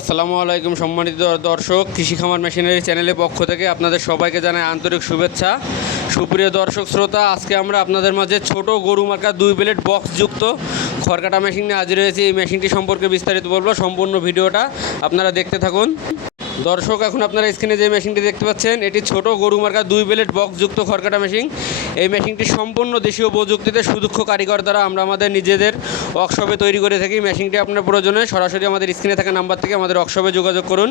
আসসালামু আলাইকুম সম্মানিত দর্শক, কৃষি খামার মেশিনারি চ্যানেলের পক্ষ থেকে আপনাদের সবাইকে জানাই আন্তরিক শুভেচ্ছা। সুপ্রিয় দর্শক শ্রোতা, আজকে আমরা আপনাদের মাঝে ছোট গরু মার্কা 2 ব্লেড বক্সযুক্ত খড়কাটা মেশিন নিয়ে হাজির হয়েছি। এই মেশিনটি সম্পর্কে বিস্তারিত বলবো, সম্পূর্ণ ভিডিওটা আপনারা দেখতে থাকুন। দর্শক, এখন আপনারা স্ক্রিনে যে মেশিনটি দেখতে পাচ্ছেন, এটি ছোট গরু মার্কা 2 ব্লেড বক্সযুক্ত খড়কাটা মেশিন। এই মেশিনটি সম্পূর্ণ দেশীয় প্রযুক্তিতে সুদক্ষ কারিগর দ্বারা আমরা আমাদের নিজেদের ওয়ার্কশপে তৈরি করে থাকি। মেশিনটি আপনার প্রয়োজনে সরাসরি আমাদের স্ক্রিনে থাকা নাম্বার থেকে আমাদের ওয়ার্কশপে যোগাযোগ করুন।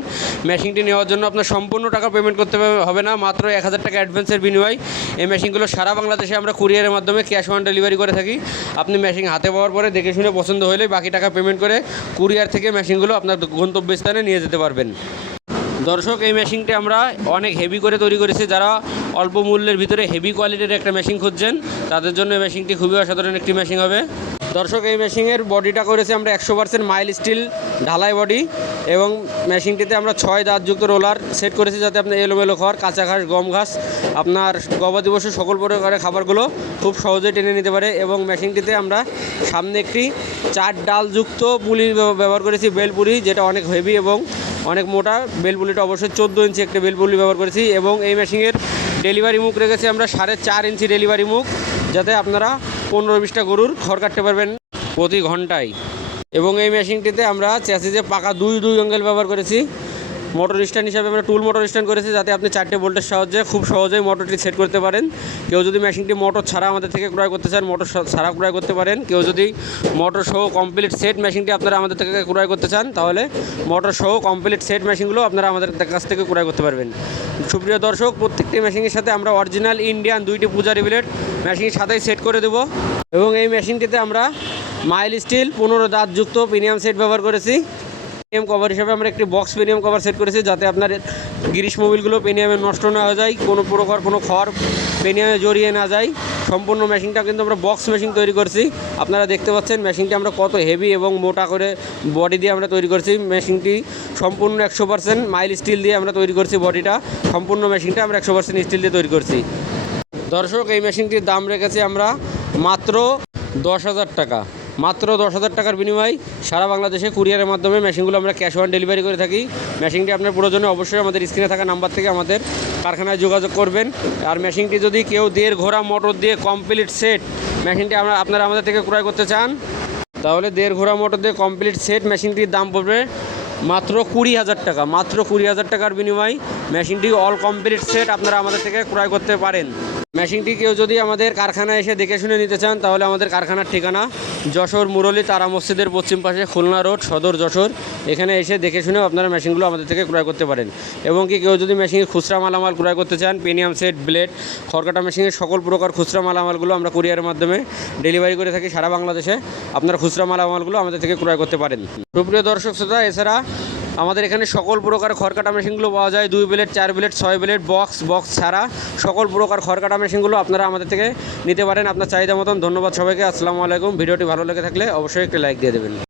মেশিনটি নেওয়ার জন্য আপনার সম্পূর্ণ টাকা পেমেন্ট করতে হবে না, মাত্র 1000 টাকা অ্যাডভান্সের বিনিময় এই মেশিনগুলো সারা বাংলাদেশে আমরা কুরিয়ারের মাধ্যমে ক্যাশ অন ডেলিভারি করে থাকি। আপনি মেশিন হাতে পাওয়ার পরে দেখে শুনে পছন্দ হলে বাকি টাকা পেমেন্ট করে কুরিয়ার থেকে মেশিনগুলো আপনার গন্তব্যস্থানে নিয়ে যেতে পারবেন। দর্শক, এই মেশিনটি আমরা অনেক হেভি করে তৈরি করেছি। যারা অল্প মূল্যের ভিতরে হেভি কোয়ালিটির একটা মেশিন খুঁজছেন, তাদের জন্য এই মেশিনটি খুবই অসাধারণ একটি মেশিন হবে। দর্শক, এই মেশিনের বডিটা করেছি আমরা 100% মাইল স্টিল ঢালাই বডি, এবং মেশিনটিতে আমরা 6 দাঁতযুক্ত রোলার সেট করেছি, যাতে আপনার এলোমেলো খড়, কাঁচা ঘাস, গম ঘাস, আপনার গবাদি পশু সকল প্রকারের খাবারগুলো খুব সহজে টেনে নিতে পারে। এবং মেশিনটিতে আমরা সামনে একটি 4 ডালযুক্ত পুলি ব্যবহার করেছি, বেল পুলি, যেটা অনেক হেভি এবং অনেক মোটা। বেল পুলিটা অবশ্যই 14 ইঞ্চি একটা বেল পুলি ব্যবহার করেছি। এবং এই মেশিনের ডেলিভারি মুখ রেখেছি আমরা 4.5 ইঞ্চি ডেলিভারি মুখ, যাতে আপনারা 15-20টা গরুর খড় কাটতে পারবেন প্রতি ঘন্টায়। এবং এই মেশিনটিতে আমরা চ্যাসিসে পাকা দুই অ্যাঙ্গেল ব্যবহার করেছি। মোটর স্ট্যান্ড হিসাবে আমরা টুল মোটর স্ট্যান্ড করেছি, যাতে আপনি 4টে বোল্টের সাহায্যে খুব সহজেই মোটরটি সেট করতে পারেন। কেউ যদি মেশিনটি মোটর ছাড়া আমাদের থেকে ক্রয় করতে চান, মোটর ছাড়া ক্রয় করতে পারেন। কেউ যদি মোটর সহ কমপ্লিট সেট মেশিনটি আপনারা আমাদের থেকে ক্রয় করতে চান, তাহলে মোটর সহ কমপ্লিট সেট মেশিনগুলো আপনারা আমাদের কাছ থেকে ক্রয় করতে পারবেন। সুপ্রিয় দর্শক, প্রত্যেকটি মেশিনের সাথে আমরা অরিজিনাল ইন্ডিয়ান 2টি পূজারি ব্লেড মেশিনের সাথেই সেট করে দেবো। এবং এই মেশিনটিতে আমরা মাইল স্টিল 15 দাঁতযুক্ত প্রিমিয়াম সেট ব্যবহার করেছি। প্রিমিয়াম কভার হিসাবে আমরা একটি বক্স প্রিমিয়াম কভার সেট করেছি, যাতে আপনার গ্রিস মোবিলগুলো প্রিমিয়ামে নষ্ট না হয়ে যায়, কোনো প্রকার কোনো খড় প্রিমিয়ামে জড়িয়ে না যায়। সম্পূর্ণ মেশিনটা কিন্তু আমরা বক্স মেশিন তৈরি করছি। আপনারা দেখতে পাচ্ছেন মেশিনটি আমরা কত হেভি এবং মোটা করে বডি দিয়ে আমরা তৈরি করছি। মেশিনটি সম্পূর্ণ 100% মাইল স্টিল দিয়ে আমরা তৈরি করছি। বডিটা সম্পূর্ণ মেশিনটা আমরা 100% স্টিল দিয়ে তৈরি করছি। দর্শক, এই মেশিনটির দাম রেখেছি আমরা মাত্র 10,000 টাকা। মাত্র 10,000 টাকার বিনিময়ে সারা বাংলাদেশে কুরিয়ারের মাধ্যমে মেশিনগুলো আমরা ক্যাশ অন ডেলিভারি করে থাকি। মেশিনটি আপনার প্রয়োজনে অবশ্যই আমাদের স্ক্রিনে থাকা নাম্বার থেকে আমাদের কারখানায় যোগাযোগ করবেন। আর মেশিনটি যদি কেউ 1.5 ঘোড়া মোটর দিয়ে কমপ্লিট সেট মেশিনটি আপনারা আমাদের থেকে ক্রয় করতে চান, তাহলে 1.5 ঘোড়া মোটর দিয়ে কমপ্লিট সেট মেশিনটির দাম পড়বে মাত্র 20,000 টাকা। মাত্র 20,000 টাকার বিনিময়ে মেশিনটি অল কমপ্লিট সেট আপনারা আমাদের থেকে ক্রয় করতে পারেন। মেশিনটি কেউ যদি আমাদের কারখানায় এসে দেখে শুনে নিতে চান, তাহলে আমাদের কারখানার ঠিকানা যশোর মুরলী তারা মসজিদের পশ্চিম পাশে, খুলনা রোড, সদর যশোর। এখানে এসে দেখে শুনেও আপনারা মেশিনগুলো আমাদের থেকে ক্রয় করতে পারেন। এবং কেউ যদি মেশিনের খুচরা মালামাল ক্রয় করতে চান, প্রিমিয়াম সেট, ব্লেড, খড়কাটা মেশিনের সকল প্রকার খুচরা মালামালগুলো আমরা কুরিয়ারের মাধ্যমে ডেলিভারি করে থাকি সারা বাংলাদেশে। আপনারা খুচরা মালামালগুলো আমাদের থেকে ক্রয় করতে পারেন। সুপ্রিয় দর্শক শ্রোতা, এছাড়া আমাদের এখানে সকল প্রকার খড়কাটা মেশিনগুলো পাওয়া যায়। 2 ব্লেড, 4 ব্লেড, 6 ব্লেড, বক্স ছাড়া সকল প্রকার খড়কাটা মেশিনগুলো আপনারা আমাদের থেকে নিতে পারেন আপনার চাহিদা মতন। ধন্যবাদ সবাইকে। আসসালামু আলাইকুম। ভিডিওটি ভালো লেগে থাকলে অবশ্যই একটি লাইক দিয়ে দেবেন।